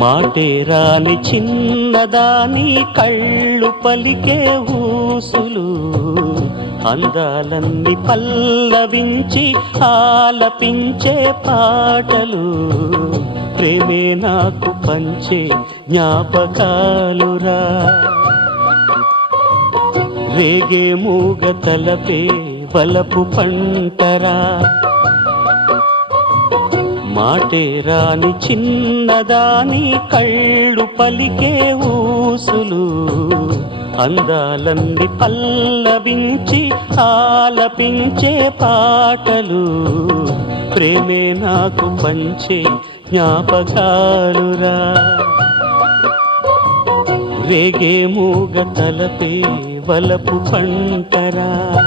మాటే రాని చిన్నదాని కళ్ళు పలికే ఊసులు, అందాలన్నీ పల్లవించి ఆలపించే పాటలు, ప్రేమే నాకు పంచే జ్ఞాపకాలురా. రేగే మూగ తలపే వలపు పంటరా, మాటే రాని చిన్నదాని కళ్ళు పలికే ఊసులు, అందాలన్నీ పల్లవించి ఆలపించే పాటలు, ప్రేమే నాకు పంచే జ్ఞాపకాలురా. రేగే మూగ తలపే వలపు పంటరా.